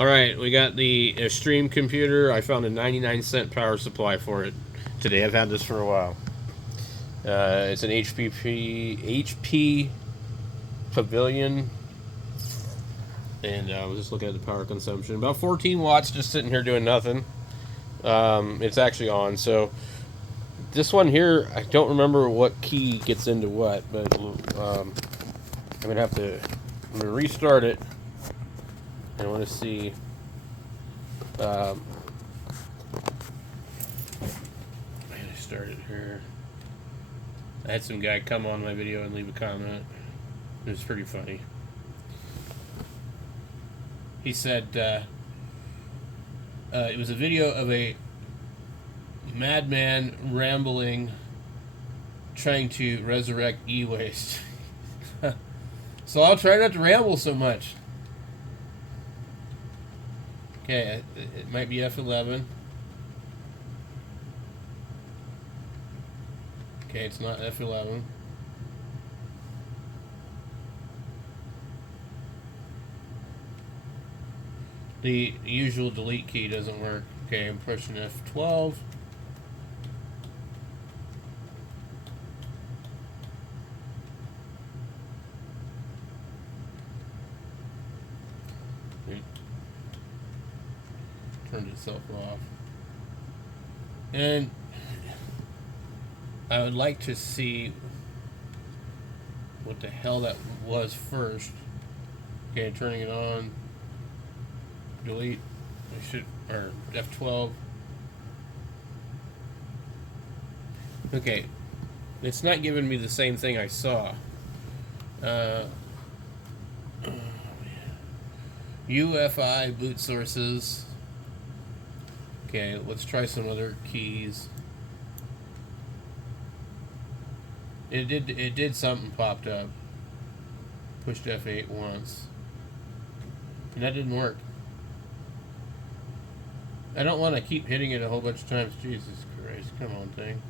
Alright, we got the Extreme computer. I found a 99-cent power supply for it today. I've had this for a while. It's an HP Pavilion. And I was just looking at the power consumption. About 14 watts, just sitting here doing nothing. It's actually on. So this one here, I don't remember what key gets into what, but I'm gonna restart it. And I want to see. Um, I started here. I had some guy come on my video and leave a comment. It was pretty funny. He said it was a video of a madman rambling, trying to resurrect e-waste. So I'll try not to ramble so much. Okay, it might be F11. Okay, it's not F11. The usual delete key doesn't work. Okay, I'm pushing F12. Turned itself off. And I would like to see what the hell that was first. Okay, turning it on. Delete. I should, or F12. Okay, it's not giving me the same thing I saw. UFI boot sources. Okay, let's try some other keys. It did something popped up. Pushed F8 once. And that didn't work. I don't want to keep hitting it a whole bunch of times. Jesus Christ, come on, thing.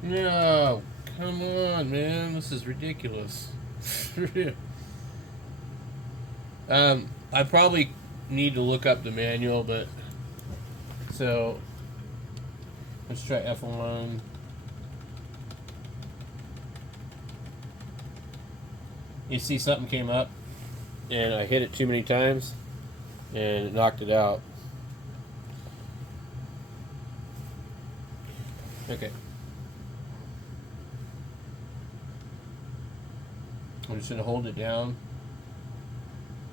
No, come on, man. This is ridiculous. I probably need to look up the manual, but so let's try F1. You see something came up, and I hit it too many times, and it knocked it out. Okay. I'm just going to hold it down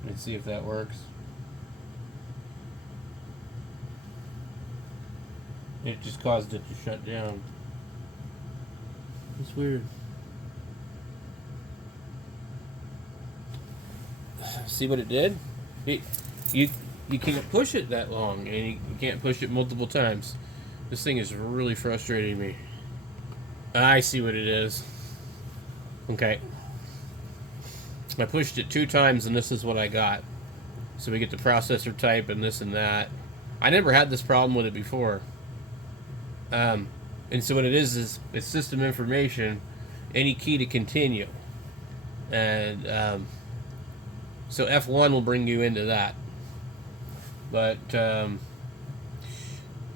and see if that works. It just caused it to shut down. It's weird. See what it did? You can't push it that long, and you can't push it multiple times. This thing is really frustrating me. I see what it is. Okay. I pushed it 2 times, and this is what I got. So we get the processor type and this and that. I never had this problem with it before. And so what it is it's system information, any key to continue. And so F1 will bring you into that. But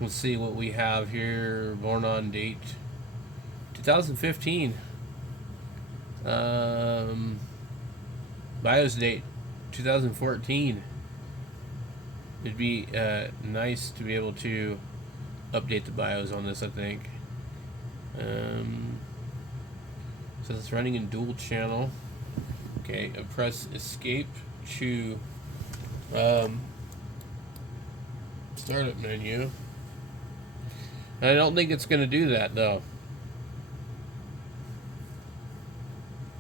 let's see what we have here. Born on date 2015. BIOS date 2014. It'd be nice to be able to update the BIOS on this, I think. So it's running in dual channel. Okay, I press escape to startup menu. I don't think it's going to do that though.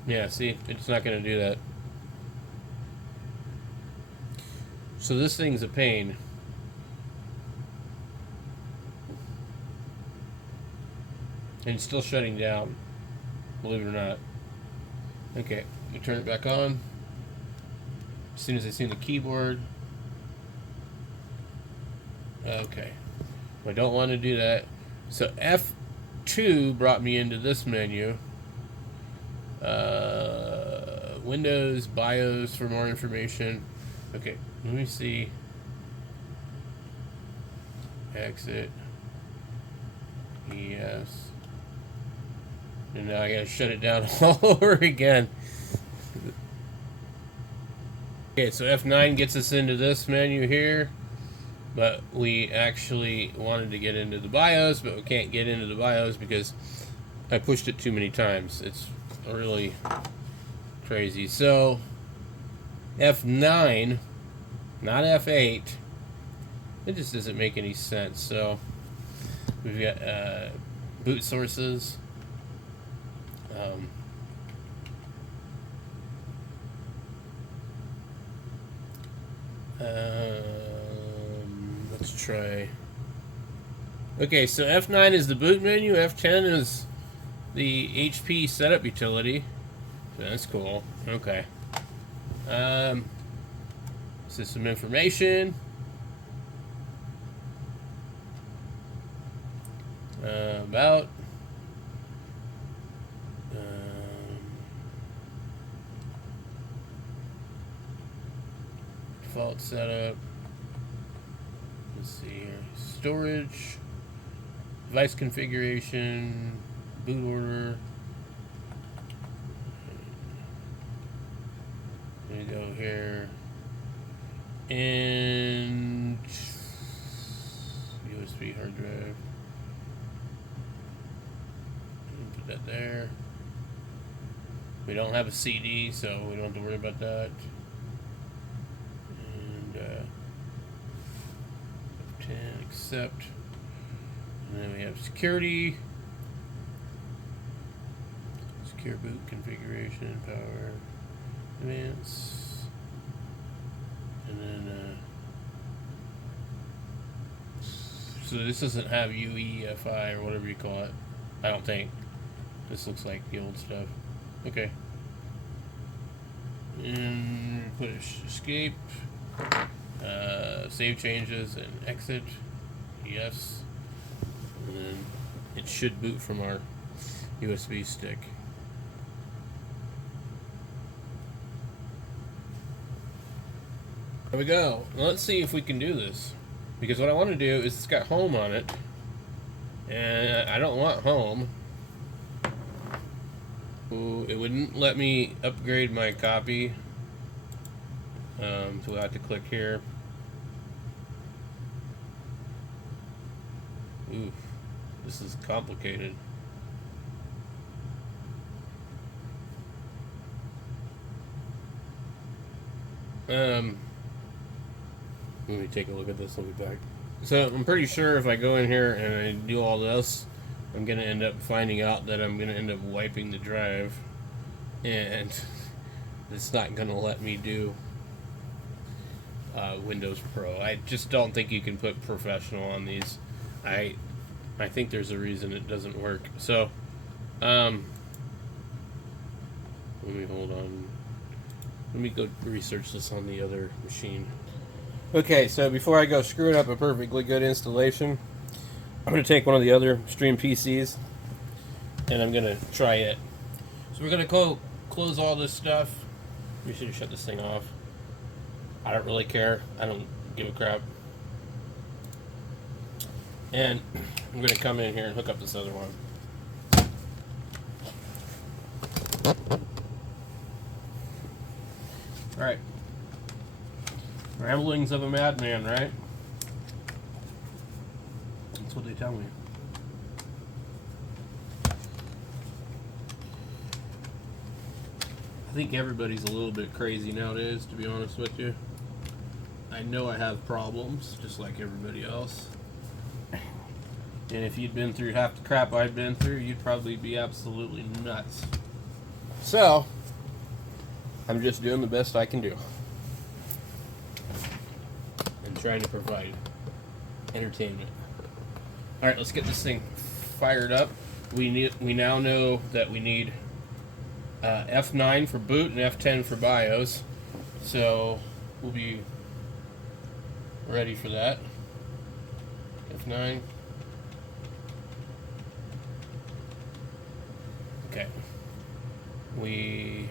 Yeah, see, it's not going to do that. So this thing's a pain. And it's still shutting down, believe it or not. Okay, we turn it back on. As soon as I see the keyboard. Okay. I don't want to do that. So F2 brought me into this menu. Windows, BIOS for more information. Okay, let me see. Exit. Yes. And now I gotta shut it down all over again. Okay, so F9 gets us into this menu here. But we actually wanted to get into the BIOS, but we can't get into the BIOS because I pushed it too many times. It's really crazy. So F9, not F8. It just doesn't make any sense. So we've got boot sources. Let's try. Okay, so F9 is the boot menu. F10 is the HP setup utility. So that's cool. Okay. System information. About. Default setup. Let's see here. Storage. Device configuration. Boot order. There you go here. And USB hard drive. Put that there. We don't have a CD, so we don't have to worry about that. And 10 accept. And then we have security. Secure boot configuration, power, advance. And then so this doesn't have UEFI or whatever you call it. I don't think. This looks like the old stuff. Okay. And put escape. Save changes and exit. Yes. And then it should boot from our USB stick. There we go. Let's see if we can do this. Because what I want to do is it's got home on it. And I don't want home. Ooh, it wouldn't let me upgrade my copy. So I have to click here. Oof, this is complicated. Let me take a look at this. I'll be back. So I'm pretty sure if I go in here and I do all this, I'm gonna end up finding out that I'm gonna end up wiping the drive, and it's not gonna let me do Windows Pro. I just don't think you can put professional on these. I think there's a reason it doesn't work. So let me hold on. Let me go research this on the other machine. Okay, so before I go screwing up a perfectly good installation, I'm going to take one of the other Stream PCs and I'm going to try it. So we're going to close all this stuff. We should have shut this thing off. I don't really care. I don't give a crap. And I'm going to come in here and hook up this other one. Alright. Ramblings of a madman, right? That's what they tell me. I think everybody's a little bit crazy nowadays, to be honest with you. I know I have problems, just like everybody else. And if you'd been through half the crap I've been through, you'd probably be absolutely nuts. So, I'm just doing the best I can do. And trying to provide entertainment. Alright, let's get this thing fired up. We now know that we need F9 for boot and F10 for BIOS. So, we'll be ready for that. 9. Okay. We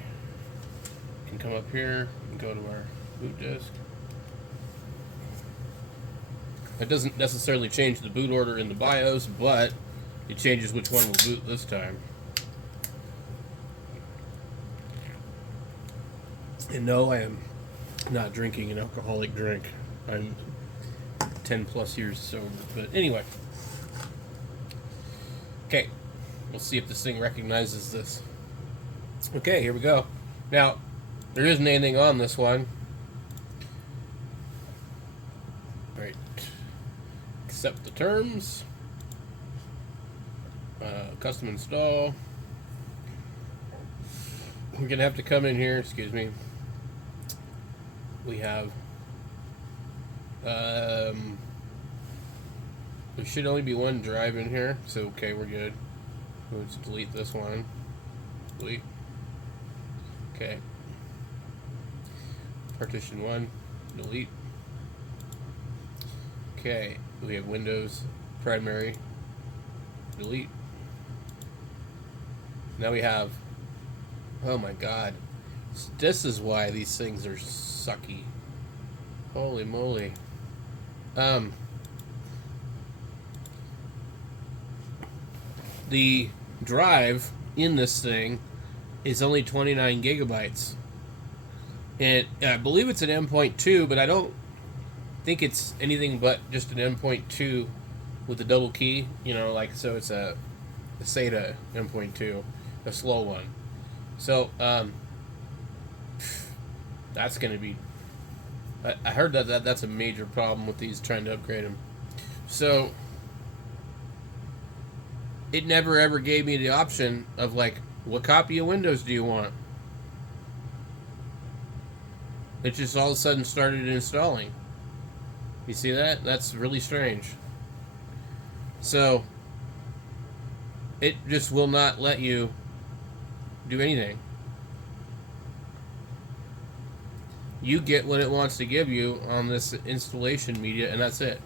can come up here and go to our boot disk. It doesn't necessarily change the boot order in the BIOS, but it changes which one will boot this time. And no, I am not drinking an alcoholic drink. I'm 10 plus years sober. But anyway. Okay. We'll see if this thing recognizes this. Okay, here we go. Now, there isn't anything on this one. Alright. Accept the terms. Custom install. We're going to have to come in here, excuse me. We have there should only be one drive in here, so okay, we're good. Let's delete this one. Delete. Okay. Partition 1, delete. Okay, we have Windows primary, delete. Now we have, oh my god, this is why these things are sucky. Holy moly. The drive in this thing is only 29 gigabytes. And I believe it's an M.2, but I don't think it's anything but just an M.2 with a double key. You know, like, so it's a SATA M.2, a slow one. So, that's going to be... I heard that's a major problem with these, trying to upgrade them. So, it never ever gave me the option of, like, what copy of Windows do you want? It just all of a sudden started installing. You see that? That's really strange. So, it just will not let you do anything. You get what it wants to give you on this installation media, and that's it.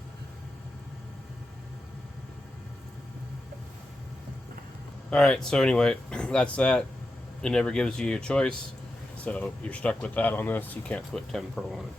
Alright, so anyway, that's that. It never gives you a choice, so you're stuck with that on this. You can't put 10 Pro on it.